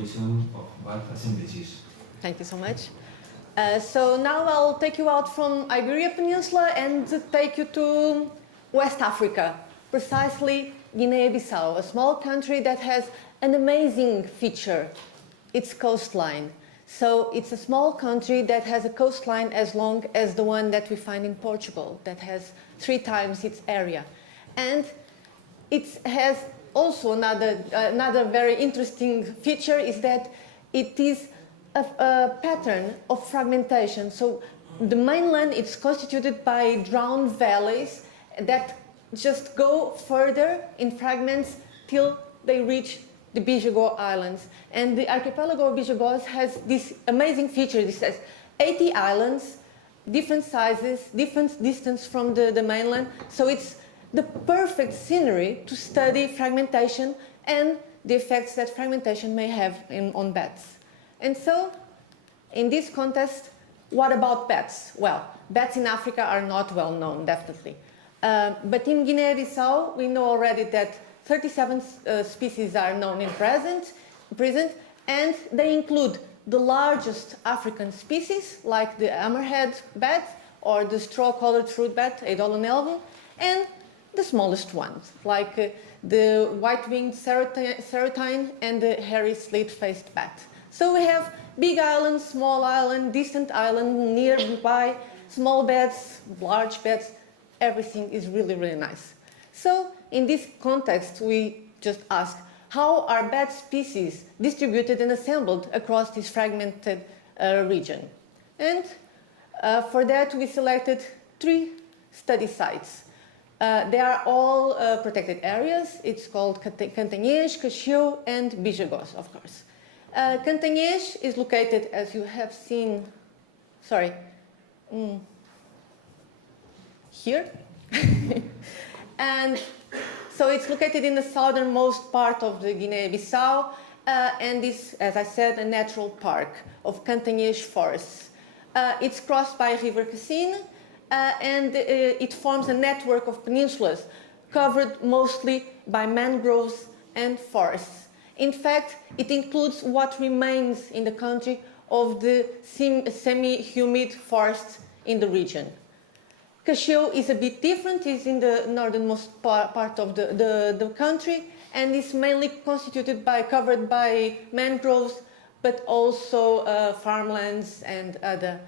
fragmentation of bat assemblages. Thank you so much. So now I'll take you out from Iberia Peninsula and take you to West Africa, precisely Guinea-Bissau, a small country that has an amazing feature, its coastline. So it's a small country that has a coastline as long as the one that we find in Portugal, that has 3 times its area. And it has also another very interesting feature is that it is a pattern of fragmentation. So the mainland is constituted by drowned valleys that just go further in fragments till they reach the Bijagós Islands. And the archipelago of Bijagós has this amazing feature. This has 80 islands, different sizes, different distance from the mainland. So it's the perfect scenery to study fragmentation and the effects that fragmentation may have on bats. And so, in this context, what about bats? Well, bats in Africa are not well known, definitely. But in Guinea-Bissau, we know already that 37 species are known in present, and they include the largest African species, like the hammerhead bat or the straw-colored fruit bat, Eidolon, and the smallest ones, like the white-winged serotine and the hairy slit-faced bat. So we have big island, small island, distant island, nearby, small bats, large bats. Everything is really, really nice. So in this context, we just ask, how are bat species distributed and assembled across this fragmented region? And for that, we selected 3 study sites. They are all protected areas. It's called Cantanhês, Cacheu, and Bijagós, of course. Cantanhês is located, as you have seen, here. And so it's located in the southernmost part of the Guinea-Bissau, and is, as I said, a natural park of Cantanhês forests. It's crossed by River Cassine, and it forms a network of peninsulas covered mostly by mangroves and forests. In fact, it includes what remains in the country of the semi-humid forests in the region. Cacheu is a bit different. It's in the northernmost part of the country, and is mainly constituted covered by mangroves, but also farmlands and other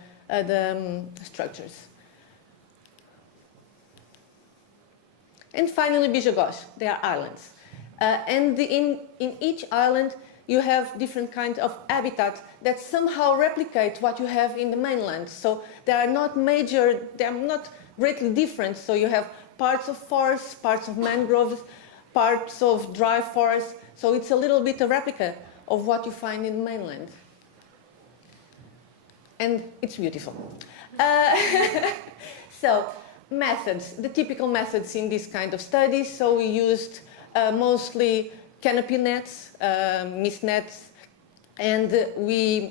structures. And finally, Bijagós. They are islands. And in each island, you have different kinds of habitats that somehow replicate what you have in the mainland. So they are not greatly different. So you have parts of forests, parts of mangroves, parts of dry forests. So it's a little bit a replica of what you find in the mainland. And it's beautiful. So methods, the typical methods in this kind of studies. So we used mostly canopy nets, mist nets, and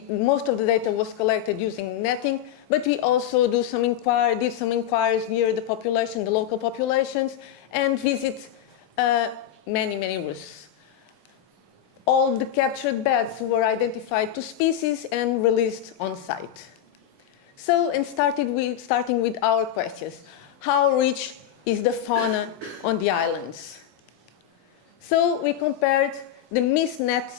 most of the data was collected using netting, but we also did some inquiries near the population, the local populations, and visit many roosts. All the captured bats were identified to species and released on site. So, and starting with our questions. How rich is the fauna on the islands? So we compared the mist net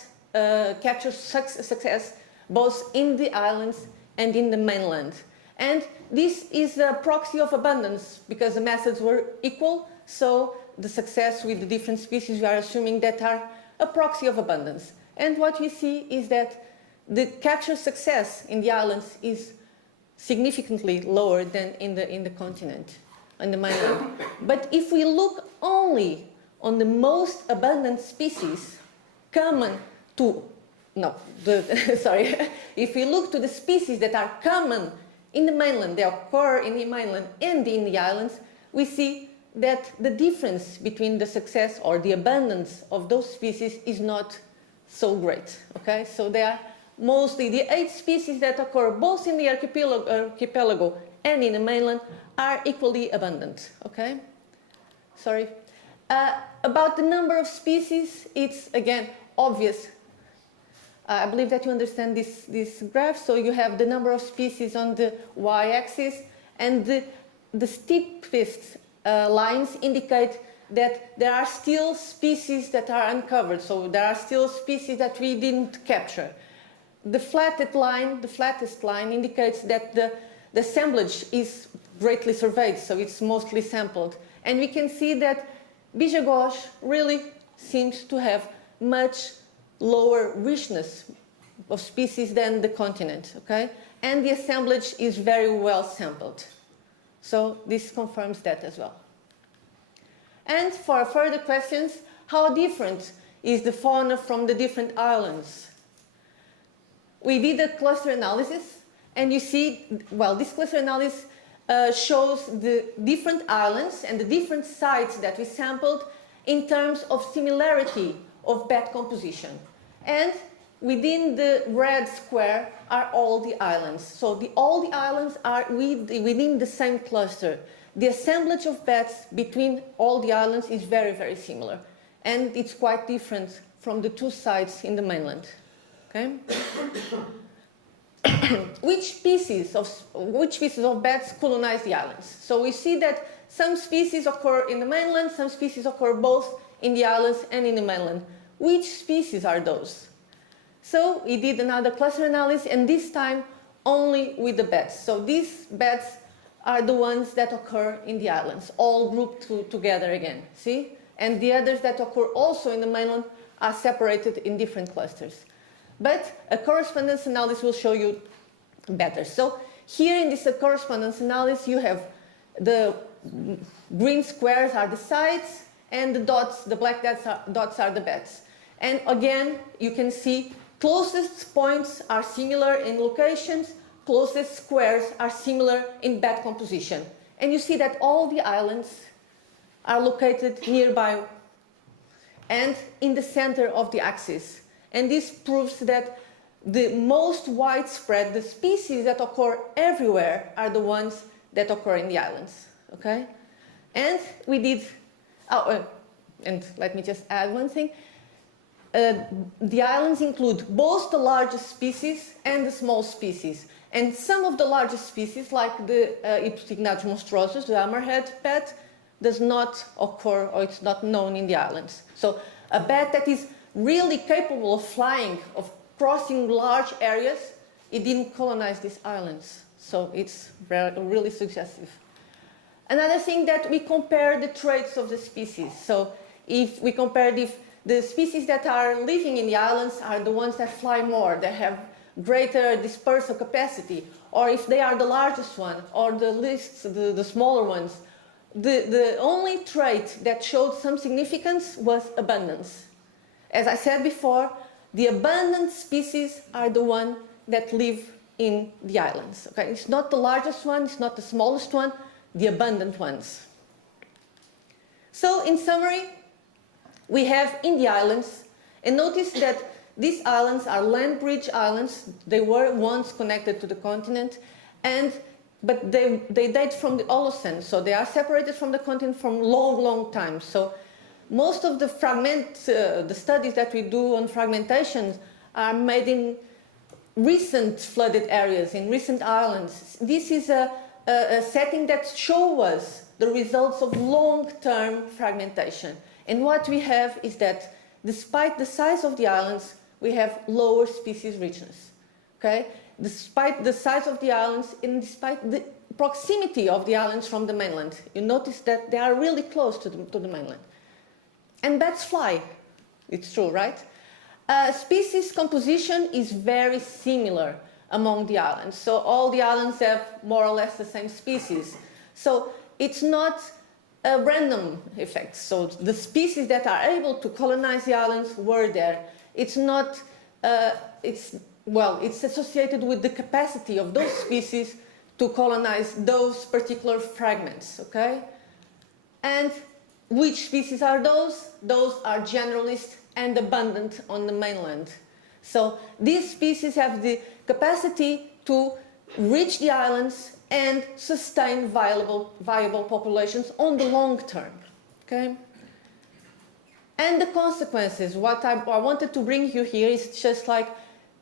capture success both in the islands and in the mainland. And this is a proxy of abundance because the methods were equal, so the success with the different species we are assuming that are a proxy of abundance. And what we see is that the capture success in the islands is significantly lower than in the continent, on the mainland. But if we look only on the most abundant species common to, if we look to the species that are common in the mainland, they occur in the mainland and in the islands, we see that the difference between the success or the abundance of those species is not so great, okay? So they are mostly the 8 species that occur both in the archipelago and in the mainland are equally abundant, okay? Sorry. About the number of species, it's again obvious. I believe that you understand this graph. So you have the number of species on the y-axis, and the steepest lines indicate that there are still species that are uncovered. So there are still species that we didn't capture. The flattest line indicates that the assemblage is greatly surveyed, so it's mostly sampled. And we can see that Bijagós really seems to have much lower richness of species than the continent, okay? And the assemblage is very well sampled. So this confirms that as well. And for further questions, how different is the fauna from the different islands? We did a cluster analysis, and you see, well, this cluster analysis shows the different islands and the different sites that we sampled in terms of similarity of bat composition. And within the red square are all the islands. So all the islands are within the same cluster. The assemblage of bats between all the islands is very, very similar. And it's quite different from the two sites in the mainland. Okay? Which species of bats colonize the islands? So we see that some species occur in the mainland, some species occur both in the islands and in the mainland. Which species are those? So we did another cluster analysis, and this time only with the bats. So these bats are the ones that occur in the islands, all grouped together again, see? And the others that occur also in the mainland are separated in different clusters. But a correspondence analysis will show you better. So here in this correspondence analysis, you have the green squares are the sites, and the dots, the black dots are the bats. And again, you can see closest points are similar in locations, closest squares are similar in bat composition. And you see that all the islands are located nearby and in the center of the axis. And this proves that the most widespread, the species that occur everywhere are the ones that occur in the islands, okay? And we did, and let me just add one thing. The islands include both the largest species and the small species. And some of the largest species, like the Ipsignathus monstrosus, the hammerhead bat, does not occur, or it's not known in the islands. So a bat that is really capable of flying, of crossing large areas, it didn't colonize these islands. So it's really suggestive. Another thing that we compare the traits of the species. So if we compare if the species that are living in the islands are the ones that fly more, that have greater dispersal capacity, or if they are the largest one, or the least, the smaller ones, the only trait that showed some significance was abundance. As I said before, the abundant species are the ones that live in the islands. Okay? It's not the largest one, it's not the smallest one, the abundant ones. So in summary, we have in the islands, and notice that these islands are land bridge islands. They were once connected to the continent, but they date from the Holocene, so they are separated from the continent from long time. So most of the the studies that we do on fragmentation are made in recent flooded areas, in recent islands. This is a setting that shows us the results of long-term fragmentation. And what we have is that despite the size of the islands, we have lower species richness. Okay? Despite the size of the islands and despite the proximity of the islands from the mainland, you notice that they are really close to the mainland. And bats fly. It's true, right? Species composition is very similar among the islands. So all the islands have more or less the same species. So it's not a random effect. So the species that are able to colonize the islands were there. It's not, it's associated with the capacity of those species to colonize those particular fragments, okay? And which species are those? Those are generalist and abundant on the mainland. So these species have the capacity to reach the islands and sustain viable populations on the long term, okay? And the consequences, what I wanted to bring you here is just like,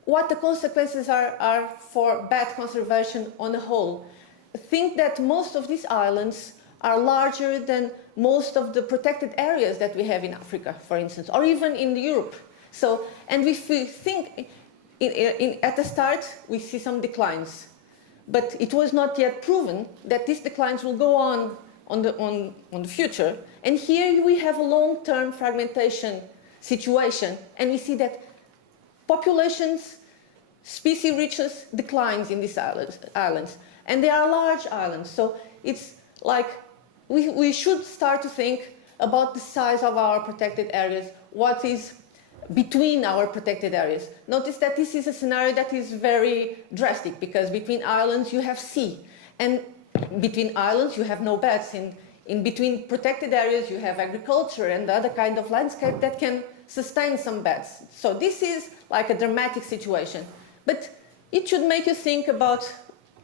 what the consequences are for bat conservation on the whole. Think that most of these islands are larger than most of the protected areas that we have in Africa, for instance, or even in Europe. So, and if we think at the start, we see some declines, but it was not yet proven that these declines will go on the future. And here we have a long-term fragmentation situation, and we see that populations, species richness declines in these islands. And they are large islands, so it's like we should start to think about the size of our protected areas, what is between our protected areas. Notice that this is a scenario that is very drastic, because between islands you have sea, and between islands you have no bats. In between protected areas you have agriculture and other kind of landscape that can sustain some bats. So this is like a dramatic situation. But it should make you think about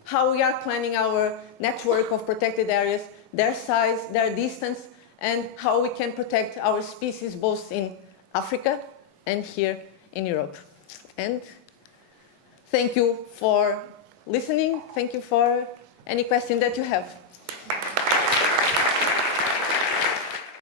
how we are planning our network of protected areas, their size, their distance, and how we can protect our species both in Africa and here in Europe. And thank you for listening. Thank you for any question that you have.